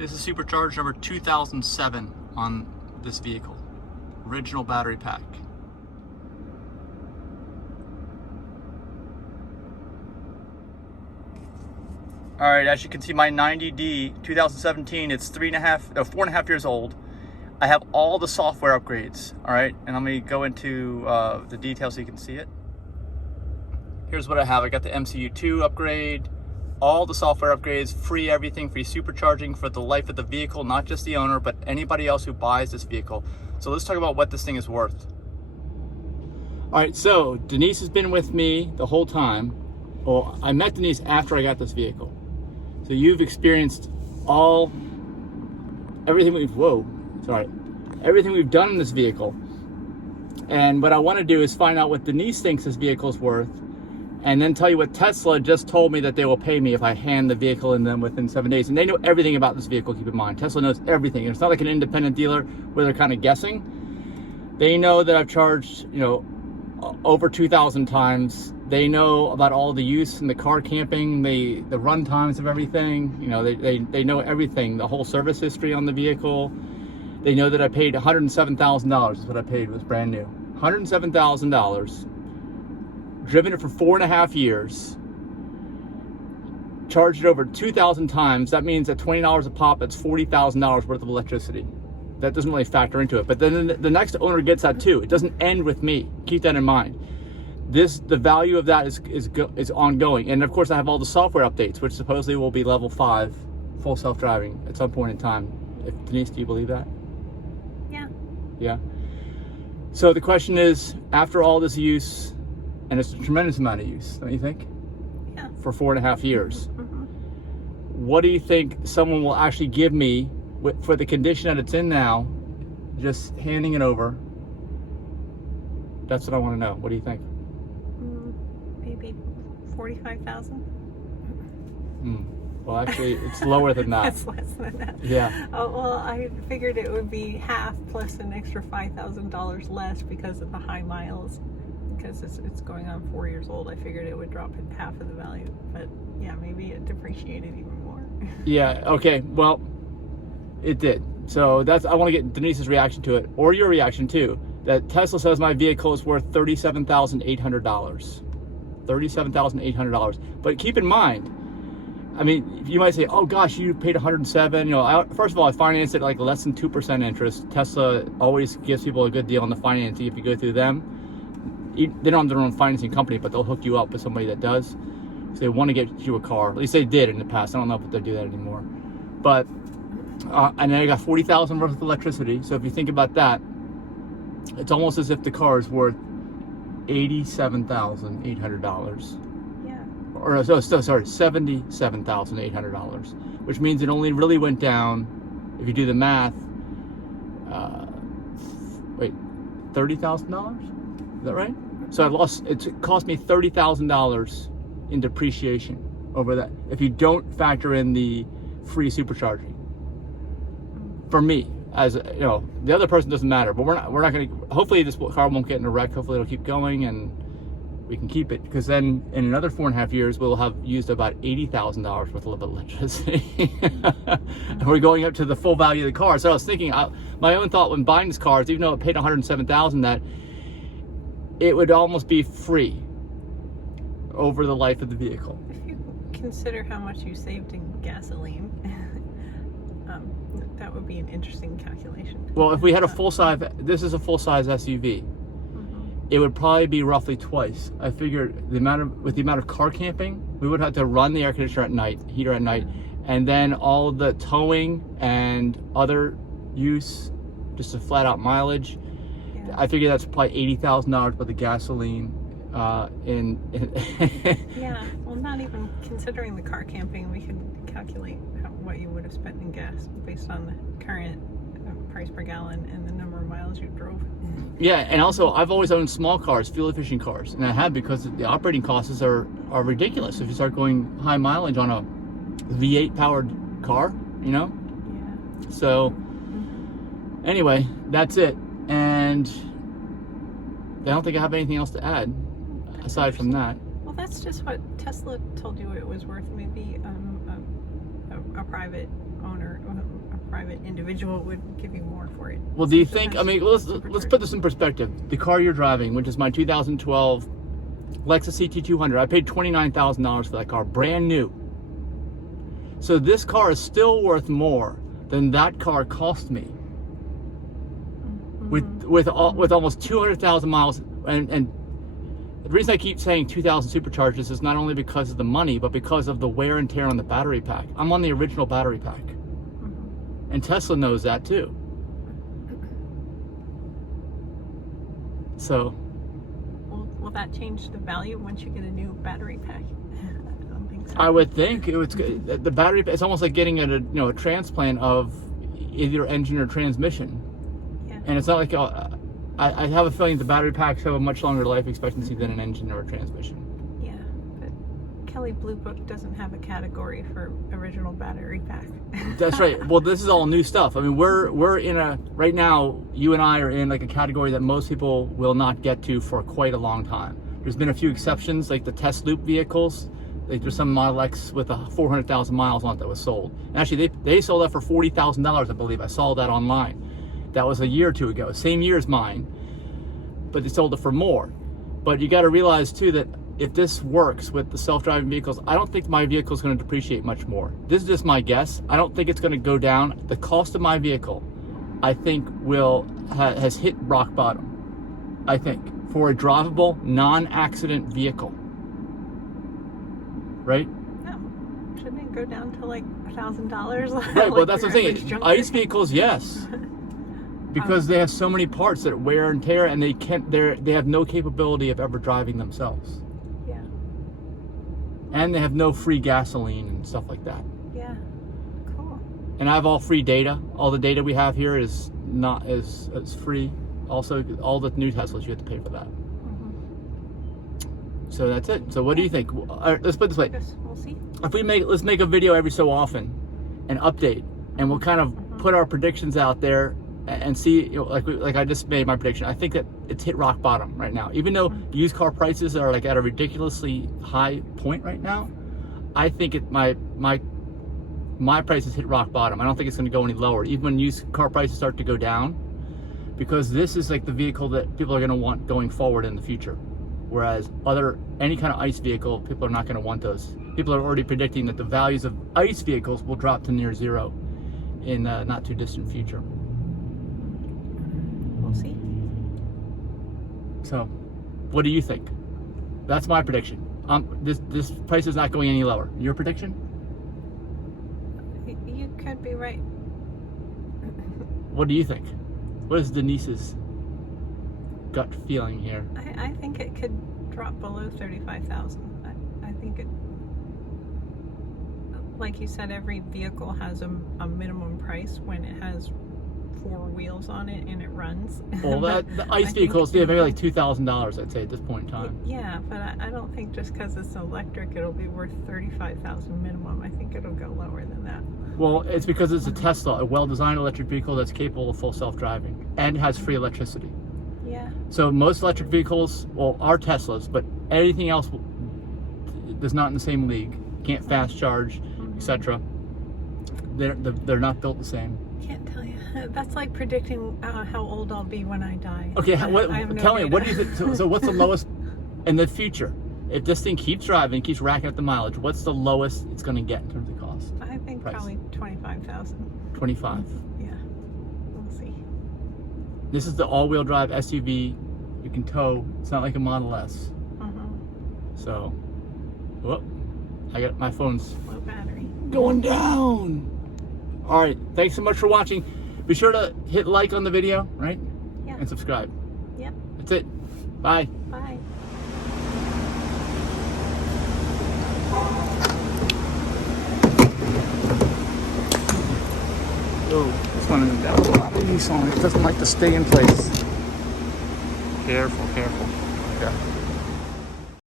This is supercharged number 2007 on this vehicle. Original battery pack. All right, as you can see, my 90D 2017, it's 4.5 years old. I have all the software upgrades, all right? And let me go into the details so you can see it. Here's what I have. I got the MCU2 upgrade, all the software upgrades, free everything, free supercharging for the life of the vehicle, not just the owner, but anybody else who buys this vehicle. So let's talk about what this thing is worth. All right, so Denise has been with me the whole time. Well, I met Denise after I got this vehicle. So you've experienced everything we've done in this vehicle. And what I want to do is find out what Denise thinks this vehicle is worth, and then tell you what Tesla just told me that they will pay me if I hand the vehicle in them within 7 days. And they know everything about this vehicle, keep in mind. Tesla knows everything. It's not like an independent dealer where they're kind of guessing. They know that I've charged, over 2,000 times. They know about all the use in the car camping, the run times of everything. They know everything, the whole service history on the vehicle. They know that I paid $107,000 is what I paid. It was brand new. $107,000. Driven it for 4.5 years. Charged it over 2,000 times. That means at $20 a pop, that's $40,000 worth of electricity. That doesn't really factor into it. But then the next owner gets that too. It doesn't end with me. Keep that in mind. The value of that is ongoing. And of course I have all the software updates, which supposedly will be level 5 full self-driving at some point in time. Denise, do you believe that? Yeah. Yeah. So the question is, after all this use, and it's a tremendous amount of use, don't you think? Yeah. For 4.5 years. Mm-hmm. What do you think someone will actually give me for the condition that it's in now, just handing it over? That's what I want to know. What do you think? Maybe 45,000. Well, actually, it's lower than that. It's less than that. Yeah. Oh, well, I figured it would be half plus an extra $5,000 less because of the high miles. Because it's going on 4 years old, I figured it would drop in half of the value. But yeah, maybe it depreciated even more. Yeah. Okay. Well, it did. So I want to get Denise's reaction to it, or your reaction too. That Tesla says my vehicle is worth $37,800. $37,800. But keep in mind, I mean, you might say, oh gosh, you paid $107. First of all, I financed it like less than 2% interest. Tesla always gives people a good deal on the financing if you go through them. They don't have their own financing company, but they'll hook you up with somebody that does. So they want to get you a car. At least they did in the past. I don't know if they do that anymore. But and then I got $40,000 worth of electricity. So if you think about that, it's almost as if the car is worth $87,800. Yeah. Or sorry, $77,800, which means it only really went down, if you do the math, $30,000? Is that right? So it cost me $30,000 in depreciation over that, if you don't factor in the free supercharging. For me, as the other person doesn't matter, but we're not going to, hopefully this car won't get in a wreck. Hopefully it'll keep going and we can keep it, because then in another 4.5 years we'll have used about $80,000 worth of electricity. And we're going up to the full value of the car. So I was thinking, my own thought when buying this car is, even though it paid $107,000, that it would almost be free over the life of the vehicle. If you consider how much you saved in gasoline, that would be an interesting calculation. Well, if we had a full-size, this is a full-size SUV, it would probably be roughly twice. I figured with the amount of car camping, we would have to run the air conditioner at night, heater at night, and then all the towing and other use, just a flat-out mileage. Yeah. I figure that's probably $80,000 worth of gasoline. Yeah, well, not even considering the car camping, we could calculate what you would have spent in gas based on the current price per gallon and the number of miles you drove. Yeah, and also I've always owned small cars, fuel efficient cars, and I have, because the operating costs are ridiculous if you start going high mileage on a V8 powered car, Yeah. So anyway, that's it, and I don't think I have anything else to add aside from that. Well, that's just what Tesla told you it was worth. Maybe a private owner, a private individual would give you more for it. Well, do you think, I mean, let's put this in perspective. The car you're driving, which is my 2012 Lexus CT200, I paid $29,000 for that car, brand new. So this car is still worth more than that car cost me. With almost 200,000 miles, and the reason I keep saying 2,000 supercharges is not only because of the money, but because of the wear and tear on the battery pack. I'm on the original battery pack, and Tesla knows that too. So, will that change the value once you get a new battery pack? I don't think so. I would think it was the battery. It's almost like getting a transplant of either engine or transmission. And it's not like I have a feeling the battery packs have a much longer life expectancy than an engine or a transmission. Yeah, but Kelley Blue Book doesn't have a category for original battery pack. That's right. Well, this is all new stuff. I mean, we're in right now. You and I are in like a category that most people will not get to for quite a long time. There's been a few exceptions, like the test loop vehicles. Like there's some Model X with 400,000 miles on it that was sold. And actually, they sold that for $40,000, I believe. I saw that online. That was a year or two ago, same year as mine, but they sold it for more. But you got to realize too that if this works with the self-driving vehicles, I don't think my vehicle is going to depreciate much more. This is just my guess. I don't think it's going to go down. The cost of my vehicle, I think, has hit rock bottom. I think for a drivable, non-accident vehicle, right? No, shouldn't it go down to like $1,000? Right. Like well, that's what I'm saying. ICE vehicles, yes. Because they have so many parts that wear and tear, and they have no capability of ever driving themselves. Yeah. And they have no free gasoline and stuff like that. Yeah. Cool. And I have all free data. All the data we have here is free. Also, all the new Teslas, you have to pay for that. So that's it. So what do you think? Let's put it this way. We'll see. Let's make a video every so often, and update, and we'll kind of put our predictions out there. And see, like I just made my prediction. I think that it's hit rock bottom right now. Even though used car prices are like at a ridiculously high point right now, I think my price has hit rock bottom. I don't think it's going to go any lower, even when used car prices start to go down, because this is like the vehicle that people are going to want going forward in the future. Whereas any kind of ICE vehicle, people are not going to want those. People are already predicting that the values of ICE vehicles will drop to near zero in the not too distant future. We'll see. So, what do you think? That's my prediction. This price is not going any lower. Your prediction? You could be right. What do you think? What is Denise's gut feeling here? I think it could drop below 35,000. I think it, like you said, every vehicle has a minimum price when it has 4 wheels on it and it runs. Well, the ICE vehicles, yeah, maybe like $2,000, I'd say, at this point in time. Yeah, but I don't think just because it's electric, it'll be worth 35,000 minimum. I think it'll go lower than that. Well, it's because it's a Tesla, a well-designed electric vehicle that's capable of full self-driving and has free electricity. Yeah. So most electric vehicles, well, are Teslas, but anything else is not in the same league. Can't fast charge, etc. They're not built the same. Can't tell you. That's like predicting how old I'll be when I die. Okay, tell me, what do you think? So what's the lowest in the future? If this thing keeps driving, keeps racking up the mileage, what's the lowest it's going to get in terms of cost? I think probably 25,000. 25. Yeah, we'll see. This is the all-wheel drive SUV. You can tow. It's not like a Model S. So, whoop! I got my phone's low battery going down. All right, thanks so much for watching. Be sure to hit like on the video, right? Yeah. And subscribe. Yep. That's it. Bye. Bye. Oh, this one got a lot of use on it. It doesn't like to stay in place. Careful, careful. Yeah.